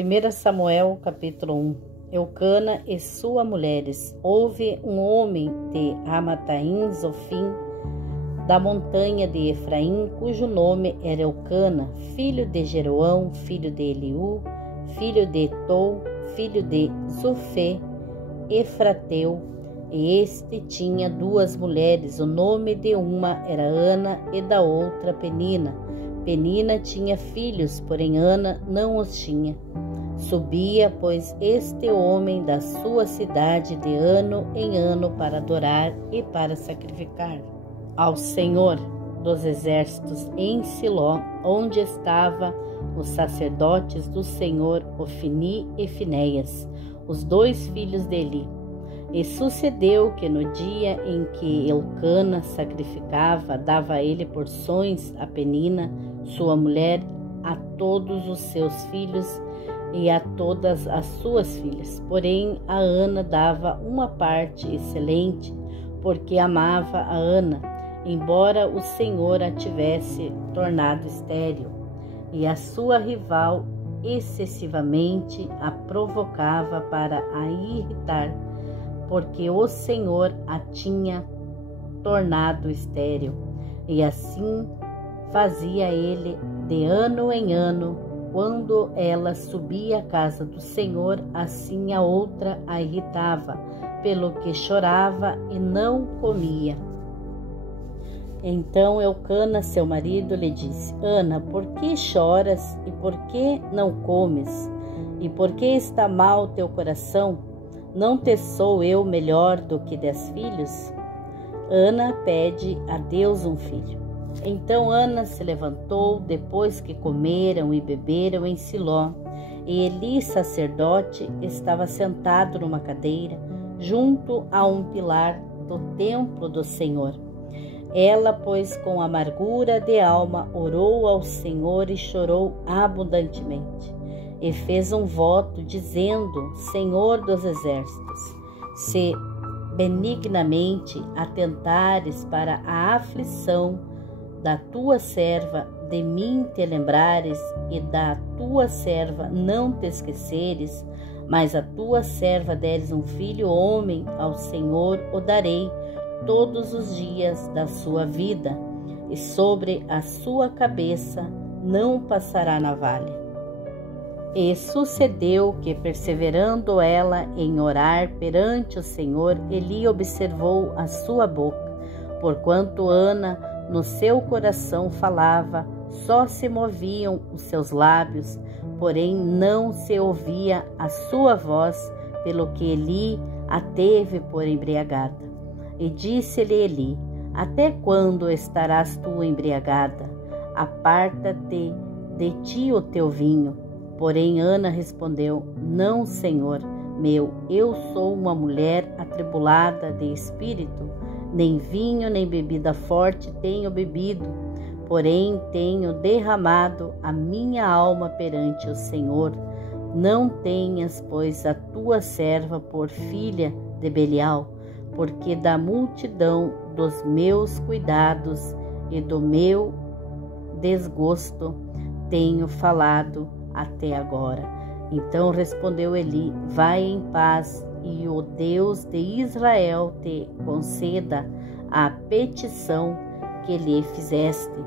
1 Samuel, capítulo 1. Eucana e suas mulheres. Houve um homem de Ramataim Zofim, da montanha de Efraim, cujo nome era Eucana, filho de Jeroão, filho de Eliú, filho de Tou, filho de Zofé, Efrateu. E este tinha duas mulheres, o nome de uma era Ana e da outra Penina. Penina tinha filhos, porém Ana não os tinha. Subia, pois, este homem da sua cidade de ano em ano para adorar e para sacrificar ao Senhor dos exércitos em Siló, onde estavam os sacerdotes do Senhor, Ofni e Finéias, os dois filhos de Eli. E sucedeu que no dia em que Eucana sacrificava, dava ele porções a Penina, sua mulher, a todos os seus filhos e a todas as suas filhas. Porém, a Ana dava uma parte excelente, porque amava a Ana, embora o Senhor a tivesse tornado estéril, e a sua rival excessivamente a provocava para a irritar, porque o Senhor a tinha tornado estéril. E assim fazia ele de ano em ano. Quando ela subia à casa do Senhor, assim a outra a irritava, pelo que chorava e não comia. Então Eucana, seu marido, lhe disse: Ana, por que choras e por que não comes? E por que está mal teu coração? Não te sou eu melhor do que 10 filhos? Ana pede a Deus um filho. Então Ana se levantou, depois que comeram e beberam em Siló, e Eli, sacerdote, estava sentado numa cadeira, junto a um pilar do templo do Senhor. Ela, pois, com amargura de alma, orou ao Senhor e chorou abundantemente. E fez um voto, dizendo: Senhor dos exércitos, se benignamente atentares para a aflição da tua serva, de mim te lembrares, e da tua serva não te esqueceres, mas a tua serva deres um filho homem, ao Senhor o darei todos os dias da sua vida, e sobre a sua cabeça não passará navalha. E sucedeu que, perseverando ela em orar perante o Senhor, Eli observou a sua boca, porquanto Ana no seu coração falava, só se moviam os seus lábios, porém não se ouvia a sua voz, pelo que Eli a teve por embriagada. E disse-lhe Eli: Até quando estarás tu embriagada? Aparta-te de ti o teu vinho. Porém Ana respondeu: Não, Senhor meu, eu sou uma mulher atribulada de espírito, nem vinho nem bebida forte tenho bebido, porém tenho derramado a minha alma perante o Senhor. Não tenhas, pois, a tua serva por filha de Belial, porque da multidão dos meus cuidados e do meu desgosto tenho falado até agora. Então respondeu Eli: Vai em paz, e o Deus de Israel te conceda a petição que lhe fizeste.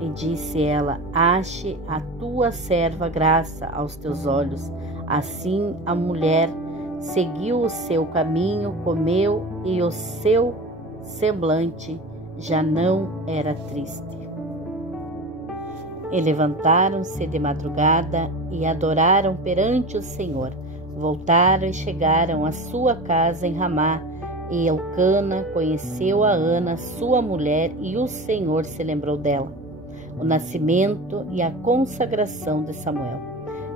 E disse ela: Ache a tua serva graça aos teus olhos. Assim a mulher seguiu o seu caminho, comeu, e o seu semblante já não era triste. E levantaram-se de madrugada e adoraram perante o Senhor. Voltaram e chegaram à sua casa em Ramá. E Eucana conheceu a Ana, sua mulher, e o Senhor se lembrou dela. O nascimento e a consagração de Samuel.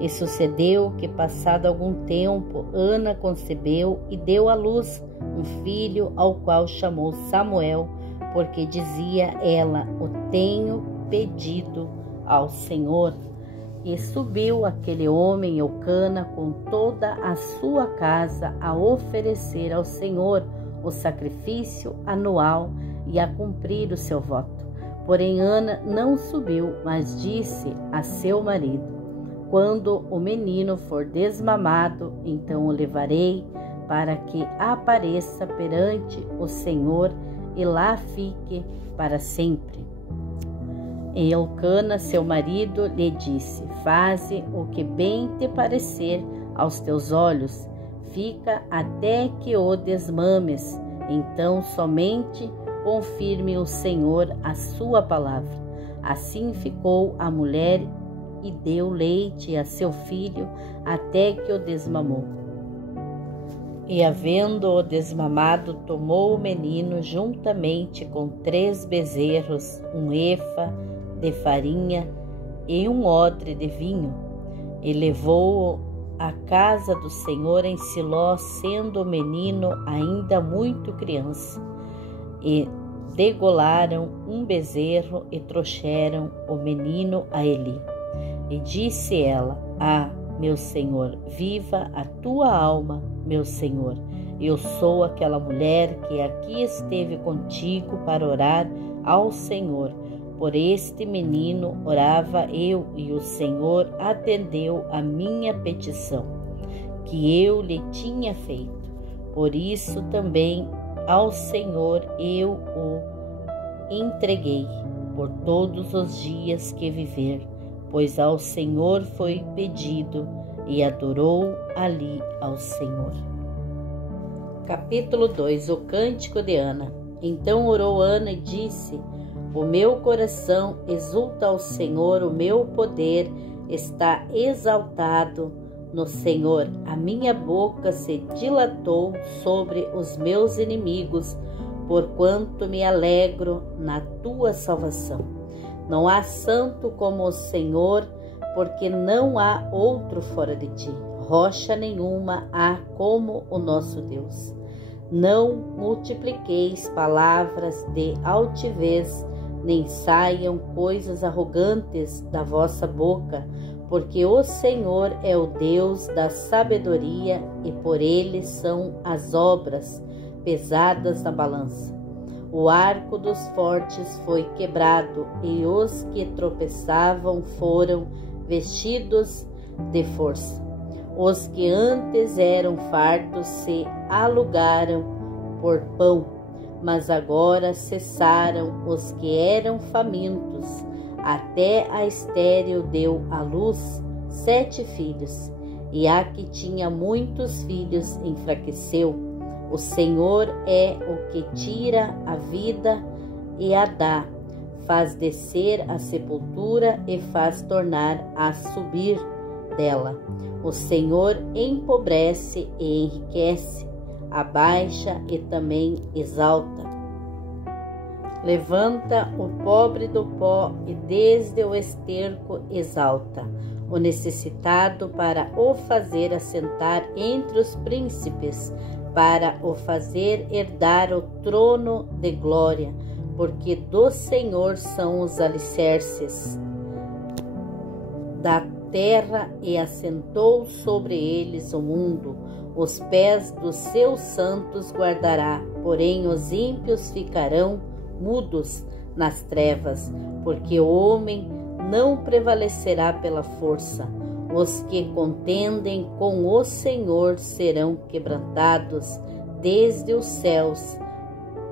E sucedeu que, passado algum tempo, Ana concebeu e deu à luz um filho, ao qual chamou Samuel, porque dizia ela: O tenho pedido ao Senhor. E subiu aquele homem Eucana com toda a sua casa a oferecer ao Senhor o sacrifício anual e a cumprir o seu voto. Porém Ana não subiu, mas disse a seu marido: quando o menino for desmamado, então o levarei para que apareça perante o Senhor e lá fique para sempre. E Elcana, seu marido, lhe disse: faze o que bem te parecer aos teus olhos, fica até que o desmames, então somente confirme o Senhor a sua palavra. Assim ficou a mulher e deu leite a seu filho até que o desmamou. E havendo-o desmamado, tomou o menino juntamente com 3 bezerros, 1 efa de farinha e 1 odre de vinho, e levou-o à casa do Senhor em Siló, sendo o menino ainda muito criança. E degolaram 1 bezerro e trouxeram o menino a Eli. E disse ela: ah, meu senhor, viva a tua alma, meu senhor. Eu sou aquela mulher que aqui esteve contigo para orar ao Senhor. Por este menino orava eu, e o Senhor atendeu a minha petição, que eu lhe tinha feito. Por isso também ao Senhor eu o entreguei por todos os dias que viver, pois ao Senhor foi pedido, e adorou ali ao Senhor. Capítulo 2. O cântico de Ana. Então orou Ana e disse: o meu coração exulta ao Senhor, o meu poder está exaltado no Senhor. A minha boca se dilatou sobre os meus inimigos, porquanto me alegro na tua salvação. Não há santo como o Senhor, porque não há outro fora de ti. Rocha nenhuma há como o nosso Deus. Não multipliqueis palavras de altivez, nem saiam coisas arrogantes da vossa boca, porque o Senhor é o Deus da sabedoria, e por ele são as obras pesadas na balança. O arco dos fortes foi quebrado, e os que tropeçavam foram vestidos de força. Os que antes eram fartos se alugaram por pão, mas agora cessaram os que eram famintos. Até a estéril deu à luz 7 filhos, e a que tinha muitos filhos enfraqueceu. O Senhor é o que tira a vida e a dá, faz descer a sepultura e faz tornar a subir dela. O Senhor empobrece e enriquece, abaixa e também exalta. Levanta o pobre do pó e desde o esterco exalta o necessitado, para o fazer assentar entre os príncipes, para o fazer herdar o trono de glória, porque do Senhor são os alicerces da terra e assentou sobre eles o mundo. Os pés dos seus santos guardará, porém os ímpios ficarão mudos nas trevas, porque o homem não prevalecerá pela força. Os que contendem com o Senhor serão quebrantados, desde os céus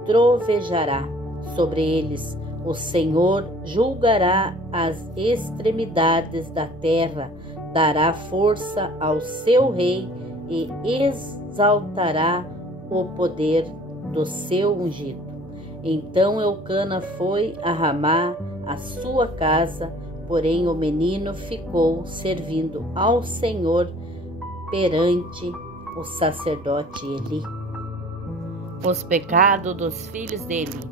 trovejará sobre eles. O Senhor julgará as extremidades da terra, dará força ao seu rei e exaltará o poder do seu ungido. Então Elcana foi a Ramá, a sua casa, porém o menino ficou servindo ao Senhor perante o sacerdote Eli. Os pecados dos filhos de Eli.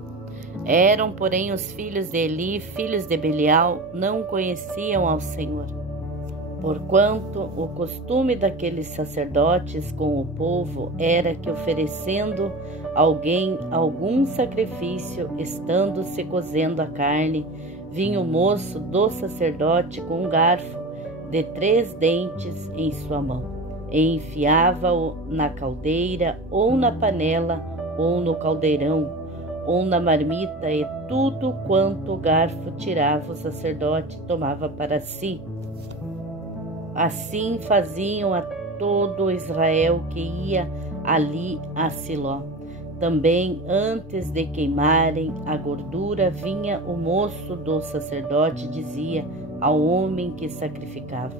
Eram, porém, os filhos de Eli, filhos de Belial, não conheciam ao Senhor. Porquanto o costume daqueles sacerdotes com o povo era que, oferecendo alguém algum sacrifício, estando se cozendo a carne, vinha o moço do sacerdote com um garfo de 3 dentes em sua mão, e enfiava-o na caldeira, ou na panela, ou no caldeirão, ou na marmita, e tudo quanto o garfo tirava, o sacerdote tomava para si. Assim faziam a todo Israel que ia ali a Siló. Também, antes de queimarem a gordura, vinha o moço do sacerdote e dizia ao homem que sacrificava: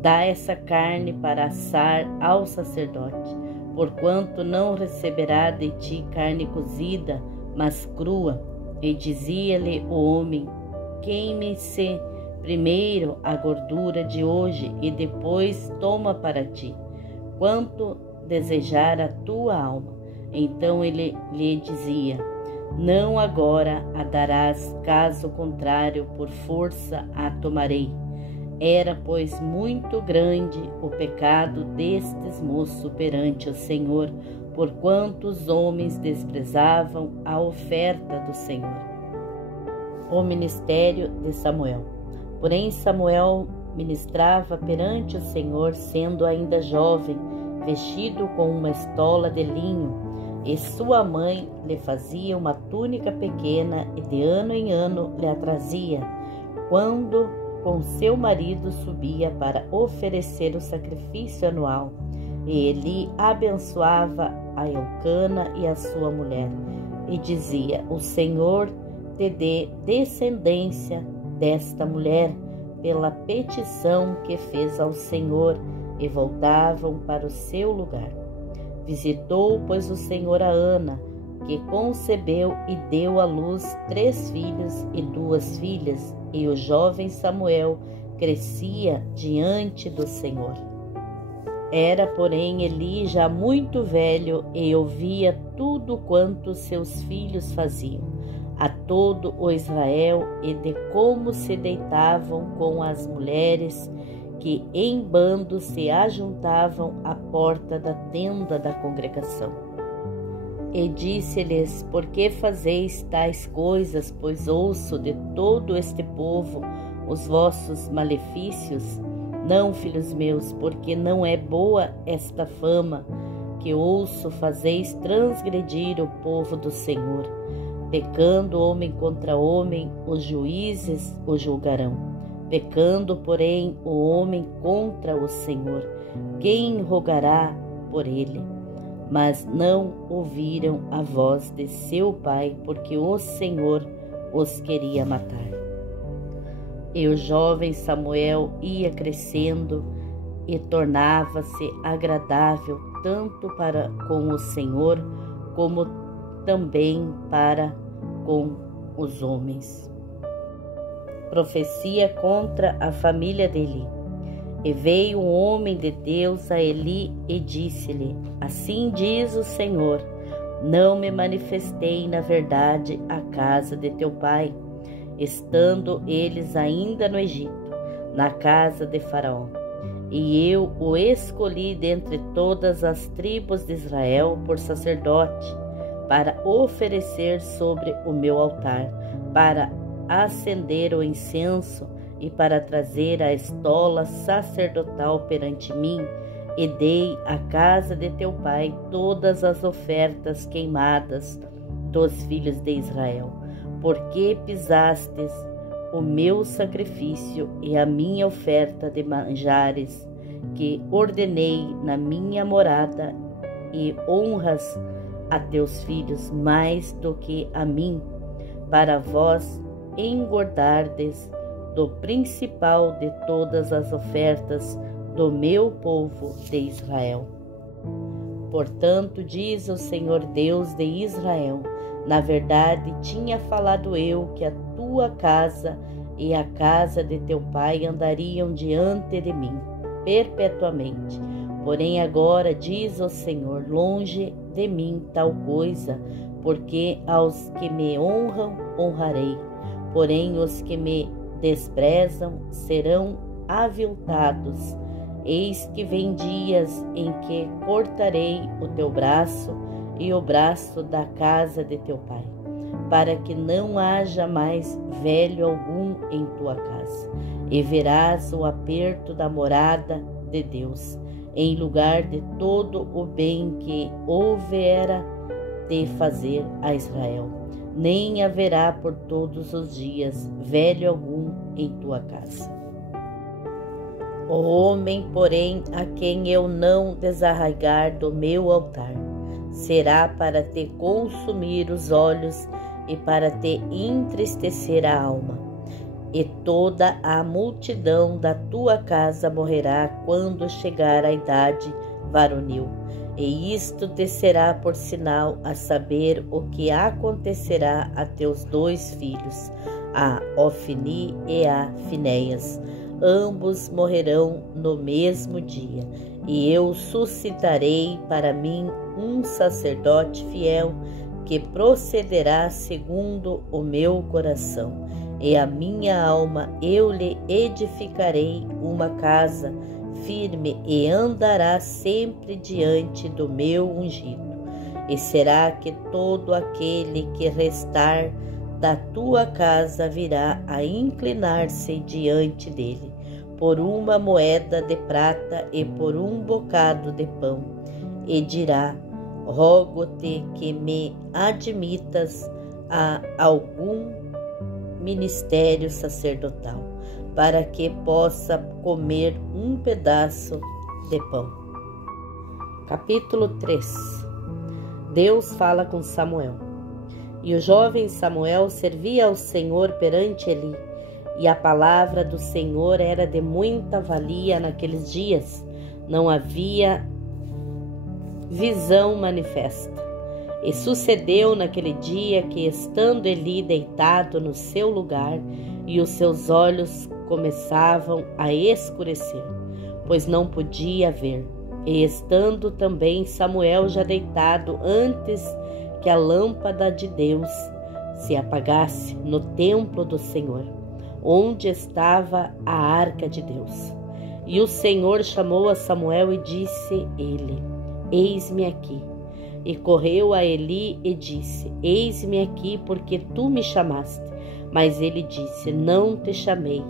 dá essa carne para assar ao sacerdote, porquanto não receberá de ti carne cozida, mas crua. E dizia-lhe o homem: queime-se primeiro a gordura de hoje, e depois toma para ti, quanto desejar a tua alma. Então ele lhe dizia: não agora a darás, caso contrário, por força a tomarei. Era, pois, muito grande o pecado destes moços perante o Senhor, porquanto os homens desprezavam a oferta do Senhor. O ministério de Samuel. Porém, Samuel ministrava perante o Senhor, sendo ainda jovem, vestido com uma estola de linho, e sua mãe lhe fazia uma túnica pequena e de ano em ano lhe a trazia, quando com seu marido subia para oferecer o sacrifício anual. E Eli abençoava a Elcana e a sua mulher, e dizia: o Senhor te dê descendência desta mulher, pela petição que fez ao Senhor. E voltavam para o seu lugar. Visitou, pois, o Senhor a Ana, que concebeu e deu à luz 3 filhos e 2 filhas, e o jovem Samuel crescia diante do Senhor. Era, porém, Eli já muito velho, e ouvia tudo quanto seus filhos faziam, a todo o Israel, e de como se deitavam com as mulheres que em bando se ajuntavam à porta da tenda da congregação. E disse-lhes: por que fazeis tais coisas? Pois ouço de todo este povo os vossos malefícios. Não, filhos meus, porque não é boa esta fama que ouço, fazeis transgredir o povo do Senhor. Pecando homem contra homem, os juízes o julgarão. Pecando, porém, o homem contra o Senhor, quem rogará por ele? Mas não ouviram a voz de seu pai, porque o Senhor os queria matar. E o jovem Samuel ia crescendo e tornava-se agradável tanto para com o Senhor, como também para com os homens. Profecia contra a família de Eli. E veio um homem de Deus a Eli e disse-lhe: assim diz o Senhor: não me manifestei na verdade à casa de teu pai, estando eles ainda no Egito, na casa de Faraó. E eu o escolhi dentre todas as tribos de Israel por sacerdote, para oferecer sobre o meu altar, para acender o incenso e para trazer a estola sacerdotal perante mim, e dei à casa de teu pai todas as ofertas queimadas dos filhos de Israel, porque pisastes o meu sacrifício e a minha oferta de manjares, que ordenei na minha morada, e honras a teus filhos mais do que a mim, para vós engordardes do principal de todas as ofertas do meu povo de Israel. Portanto, diz o Senhor Deus de Israel: na verdade tinha falado eu que a tua casa e a casa de teu pai andariam diante de mim perpetuamente. Porém agora, diz o Senhor, longe de mim tal coisa, porque aos que me honram honrarei, porém os que me desprezam serão aviltados. Eis que vem dias em que cortarei o teu braço e o braço da casa de teu pai, para que não haja mais velho algum em tua casa, e verás o aperto da morada de Deus, em lugar de todo o bem que houvera de fazer a Israel. Nem haverá por todos os dias velho algum em tua casa. O homem, porém, a quem eu não desarraigar do meu altar, será para te consumir os olhos e para te entristecer a alma. E toda a multidão da tua casa morrerá quando chegar a idade varonil. E isto te será por sinal, a saber, o que acontecerá a teus 2 filhos, a Ofni e a Finéias. Ambos morrerão no mesmo dia, e eu suscitarei para mim um sacerdote fiel, que procederá segundo o meu coração, e a minha alma eu lhe edificarei uma casa firme, e andará sempre diante do meu ungido. E será que todo aquele que restar da tua casa virá a inclinar-se diante dele, por uma moeda de prata e por um bocado de pão, e dirá: rogo-te que me admitas a algum ministério sacerdotal, para que possa comer um pedaço de pão. Capítulo 3. Deus fala com Samuel. E o jovem Samuel servia ao Senhor perante Eli, e a palavra do Senhor era de muita valia naqueles dias. Não havia visão manifesta. E sucedeu naquele dia que, estando Eli deitado no seu lugar, e os seus olhos começavam a escurecer, pois não podia ver, e estando também Samuel já deitado antes que a lâmpada de Deus se apagasse no templo do Senhor, onde estava a arca de Deus. E o Senhor chamou a Samuel e disse ele: eis-me aqui. E correu a Eli e disse: eis-me aqui, porque tu me chamaste. Mas ele disse: não te chamei,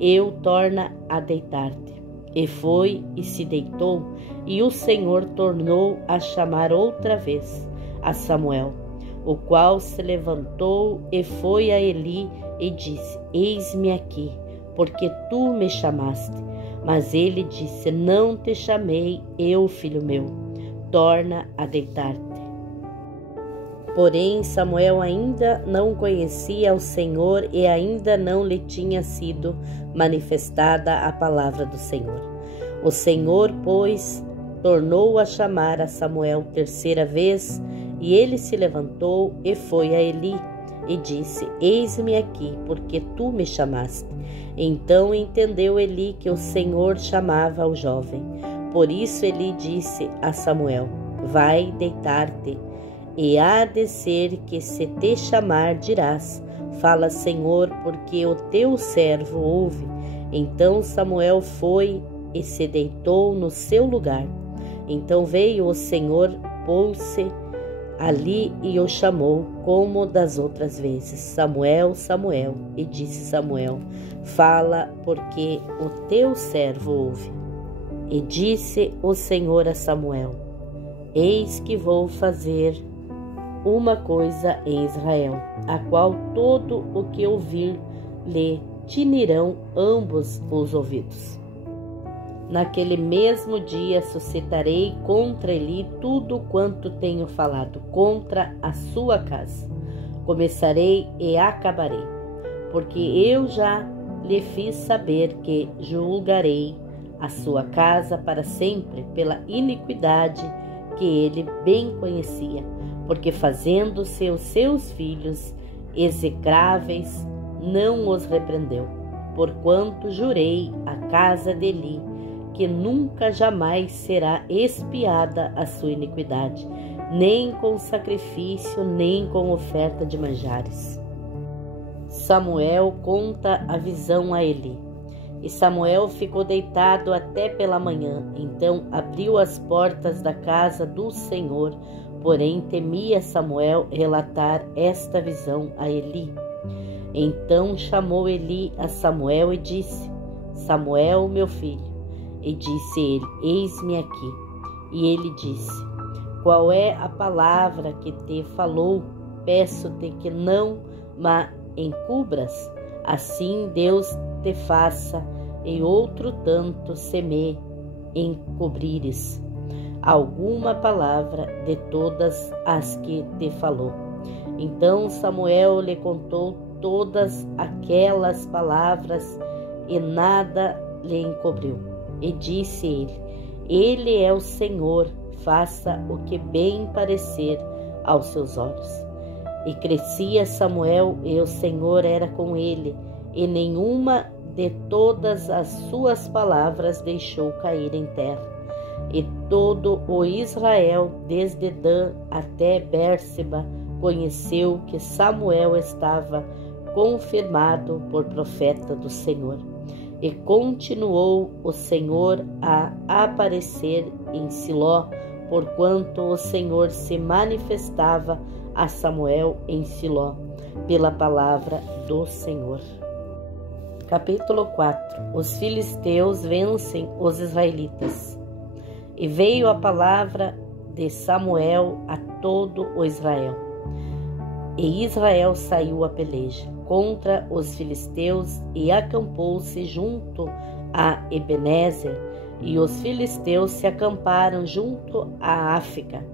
eu torna a deitar-te. E foi e se deitou, e o Senhor tornou a chamar outra vez a Samuel, o qual se levantou e foi a Eli e disse: eis-me aqui, porque tu me chamaste. Mas ele disse: não te chamei eu, filho meu, torna a deitar-te. Porém, Samuel ainda não conhecia o Senhor e ainda não lhe tinha sido manifestada a palavra do Senhor. O Senhor, pois, tornou a chamar a Samuel 3ª vez, e ele se levantou e foi a Eli e disse: eis-me aqui, porque tu me chamaste. Então entendeu Eli que o Senhor chamava o jovem. Por isso Eli disse a Samuel: vai deitar-te, e há de ser que, se te chamar, dirás: fala, Senhor, porque o teu servo ouve. Então Samuel foi e se deitou no seu lugar. Então veio o Senhor, pôs-se ali e o chamou, como das outras vezes: Samuel, Samuel. E disse Samuel: fala, porque o teu servo ouve. E disse o Senhor a Samuel: eis que vou fazer uma coisa em Israel, a qual todo o que ouvir lhe tinirão ambos os ouvidos. Naquele mesmo dia suscitarei contra Eli tudo quanto tenho falado contra a sua casa. Começarei e acabarei, porque eu já lhe fiz saber que julgarei a sua casa para sempre pela iniquidade que ele bem conhecia, porque fazendo-se os seus filhos execráveis, não os repreendeu, porquanto jurei à casa de Eli que nunca jamais será expiada a sua iniquidade, nem com sacrifício, nem com oferta de manjares. Samuel conta a visão a Eli. E Samuel ficou deitado até pela manhã. Então abriu as portas da casa do Senhor, porém temia Samuel relatar esta visão a Eli. Então chamou Eli a Samuel e disse: Samuel, meu filho. E disse ele: eis-me aqui. E ele disse: qual é a palavra que te falou? Peço-te que não me encubras, assim Deus te faça e outro tanto se me encobrires alguma palavra de todas as que te falou. Então Samuel lhe contou todas aquelas palavras e nada lhe encobriu. E disse ele: Ele é o Senhor, faça o que bem parecer aos seus olhos. E crescia Samuel, e o Senhor era com ele, e nenhuma de todas as suas palavras deixou cair em terra. E todo o Israel, desde Dan até Bérseba, conheceu que Samuel estava confirmado por profeta do Senhor. E continuou o Senhor a aparecer em Siló, porquanto o Senhor se manifestava a Samuel em Siló, pela palavra do Senhor. Capítulo 4. Os filisteus vencem os israelitas. E veio a palavra de Samuel a todo o Israel. E Israel saiu a peleja contra os filisteus e acampou-se junto a Ebenezer, e os filisteus se acamparam junto a Áfica.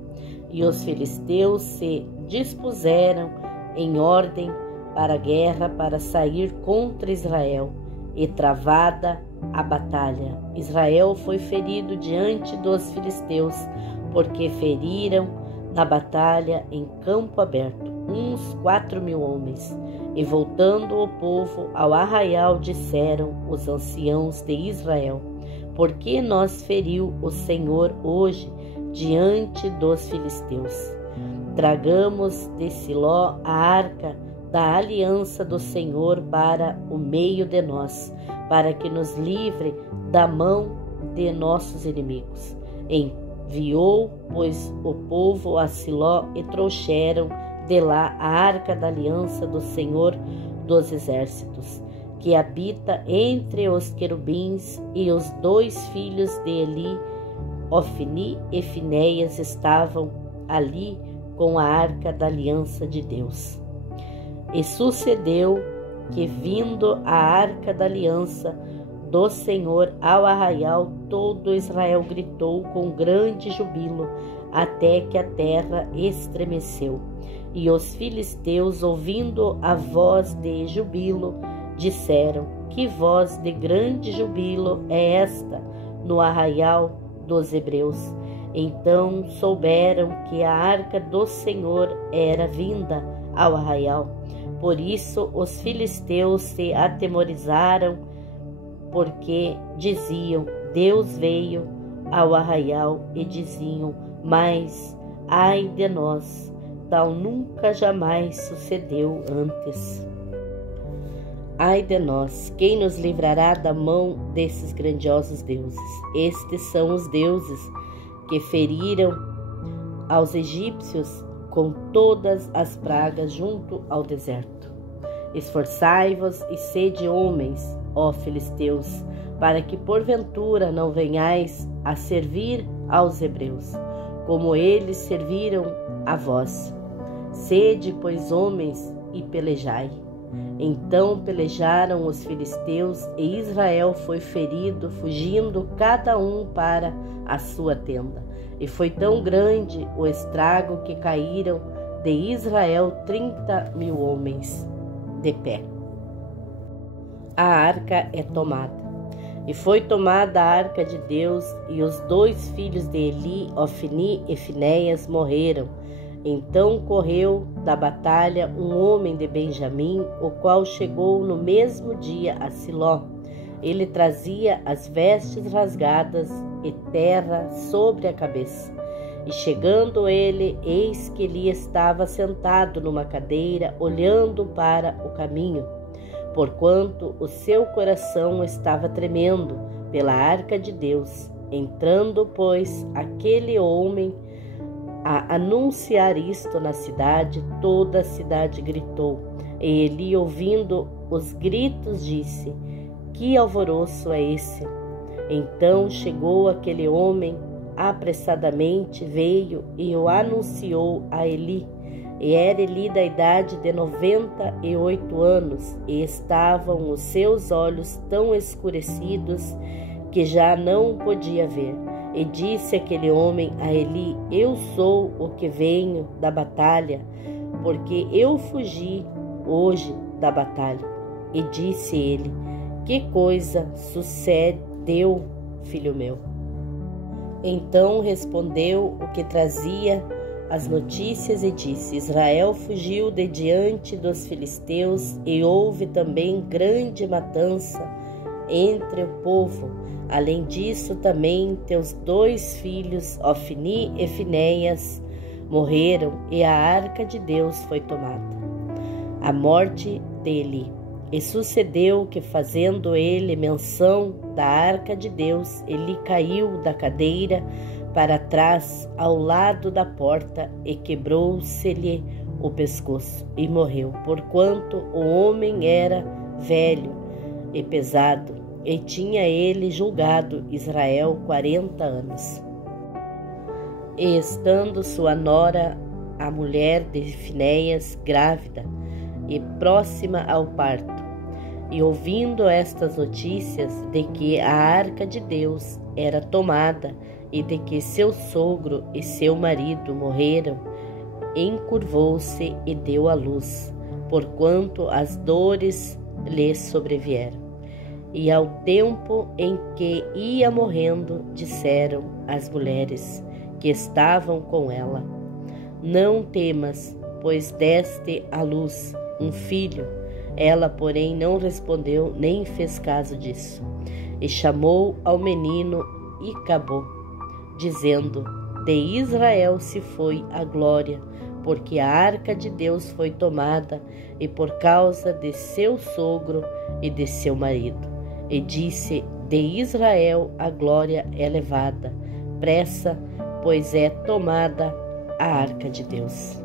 E os filisteus se dispuseram em ordem para a guerra, para sair contra Israel, e travada a batalha, Israel foi ferido diante dos filisteus, porque feriram na batalha em campo aberto uns 4.000 homens. E voltando o povo ao arraial, disseram os anciãos de Israel: Por que nos feriu o Senhor hoje diante dos filisteus? Tragamos de Siló a arca da aliança do Senhor para o meio de nós, para que nos livre da mão de nossos inimigos. Enviou, pois, o povo a Siló e trouxeram de lá a arca da aliança do Senhor dos exércitos, que habita entre os querubins, e os 2 filhos de Eli, Ofni e Finéias, estavam ali com a arca da aliança de Deus. E sucedeu que, vindo a arca da aliança do Senhor ao arraial, todo Israel gritou com grande jubilo, até que a terra estremeceu. E os filisteus, ouvindo a voz de jubilo, disseram: Que voz de grande jubilo é esta no arraial dos hebreus? Então souberam que a arca do Senhor era vinda ao arraial. Por isso os filisteus se atemorizaram, porque diziam: Deus veio ao arraial, e diziam: Mas ai de nós, tal nunca jamais sucedeu antes. Ai de nós, quem nos livrará da mão desses grandiosos deuses? Estes são os deuses que feriram aos egípcios com todas as pragas junto ao deserto. Esforçai-vos e sede homens, ó filisteus, para que porventura não venhais a servir aos hebreus, como eles serviram a vós. Sede, pois, homens, e pelejai. Então pelejaram os filisteus, e Israel foi ferido, fugindo cada um para a sua tenda. E foi tão grande o estrago que caíram de Israel 30.000 homens de pé. A arca é tomada. E foi tomada a arca de Deus, e os 2 filhos de Eli, Ofni e Finéias, morreram. Então correu da batalha um homem de Benjamim, o qual chegou no mesmo dia a Siló. Ele trazia as vestes rasgadas e terra sobre a cabeça. E chegando ele, eis que ele estava sentado numa cadeira, olhando para o caminho, porquanto o seu coração estava tremendo pela arca de Deus. Entrando, pois, aquele homem a anunciar isto na cidade, toda a cidade gritou. E ele, ouvindo os gritos, disse: Que alvoroço é esse? Então chegou aquele homem, apressadamente veio e o anunciou a Eli. E era Eli da idade de 98 anos, e estavam os seus olhos tão escurecidos que já não podia ver. E disse aquele homem a Eli: Eu sou o que venho da batalha, porque eu fugi hoje da batalha. E disse ele: Que coisa sucedeu, filho meu? Então respondeu o que trazia as notícias e disse: Israel fugiu de diante dos filisteus, e houve também grande matança entre o povo. Além disso, também teus 2 filhos, Ofni e Finéias, morreram, e a arca de Deus foi tomada. A morte dele. E sucedeu que, fazendo ele menção da arca de Deus, ele caiu da cadeira para trás, ao lado da porta, e quebrou-se-lhe o pescoço, e morreu, porquanto o homem era velho e pesado, e tinha ele julgado Israel 40 anos. E estando sua nora, a mulher de Finéias, grávida e próxima ao parto, e ouvindo estas notícias de que a arca de Deus era tomada e de que seu sogro e seu marido morreram, encurvou-se e deu à luz, porquanto as dores lhe sobrevieram. E ao tempo em que ia morrendo, disseram as mulheres que estavam com ela: Não temas, pois deste à luz um filho. Ela, porém, não respondeu nem fez caso disso. E chamou ao menino Icabô, dizendo: De Israel se foi a glória, porque a arca de Deus foi tomada, e por causa de seu sogro e de seu marido. E disse: De Israel a glória é levada, pressa, pois é tomada a arca de Deus.